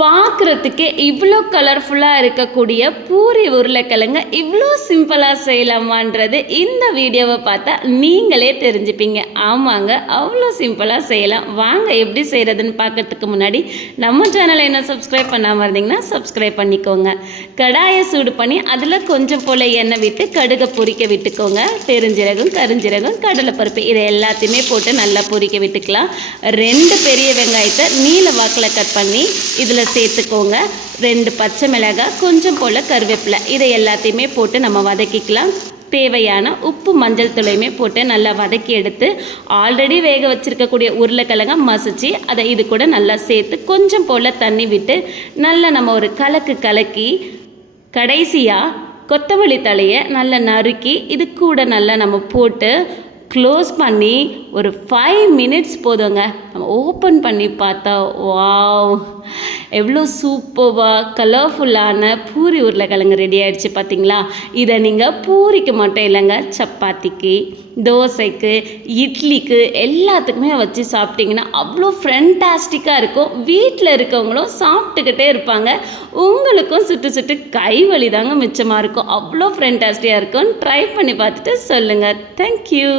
பார்க்குறதுக்கே இவ்வளோ கலர்ஃபுல்லாக இருக்கக்கூடிய பூரி உருளைக்கிழங்கு இவ்வளோ சிம்பிளாக செய்யலாமான்றது இந்த வீடியோவை பார்த்தா நீங்களே தெரிஞ்சுப்பீங்க. ஆமாங்க, அவ்வளோ சிம்பிளாக செய்யலாம். வாங்க எப்படி செய்கிறதுன்னு பார்க்கறதுக்கு முன்னாடி நம்ம சேனலை என்ன சப்ஸ்கிரைப் பண்ணாமல் இருந்தீங்கன்னா சப்ஸ்கிரைப் பண்ணிக்கோங்க. கடாயை சூடு பண்ணி அதில் கொஞ்சம் போல் எண்ணெய் விட்டு கடுகை பொரிக்க விட்டுக்கோங்க. பெருஞ்சீரகம், கருஞ்சீரகம், கடலைப்பருப்பு இதை எல்லாத்தையுமே போட்டு நல்லா பொரிக்க விட்டுக்கலாம். 2 பெரிய வெங்காயத்தை நீல வாக்கில் கட் பண்ணி இதில் சேர்த்துக்கோங்க. 2 பச்சை மிளகாய், கொஞ்சம் போல் கருவேப்பிலை இதை எல்லாத்தையுமே போட்டு நம்ம வதக்கிக்கலாம். தேவையான உப்பு, மஞ்சள் தூளையுமே போட்டு நல்லா வதக்கி எடுத்து ஆல்ரெடி வேக வச்சுருக்கக்கூடிய உருளைக்கிழங்கை மசிச்சு அதை இது கூட நல்லா சேர்த்து கொஞ்சம் போல் தண்ணி விட்டு நல்லா நம்ம ஒரு கலக்கி கடைசியாக கொத்தமல்லி தழையை நல்லா நறுக்கி இது கூட நல்லா நம்ம போட்டு க்ளோஸ் பண்ணி ஒரு 5 மினிட்ஸ் போதுங்க. நம்ம ஓப்பன் பண்ணி பார்த்தா வாவ், எவ்வளோ சூப்பராக கலர்ஃபுல்லான பூரி உருளைக்கிழங்கு ரெடி ஆகிடுச்சு பார்த்தீங்களா. இதை நீங்கள் பூரிக்கு மட்டும் இல்லைங்க, சப்பாத்திக்கு, தோசைக்கு, இட்லிக்கு எல்லாத்துக்குமே வச்சு சாப்பிட்டிங்கன்னா அவ்வளோ ஃபென்டாஸ்டிக்காக இருக்கும். வீட்டில் இருக்கவங்களும் சாப்பிட்டுக்கிட்டே இருப்பாங்க. உங்களுக்கும் சுட்டு சுட்டு கை வலி தாங்க மிச்சமாக இருக்கும். அவ்வளோ ஃபென்டாஸ்டிக்காக இருக்கும். ட்ரை பண்ணி பார்த்துட்டு சொல்லுங்கள். தேங்க்யூ.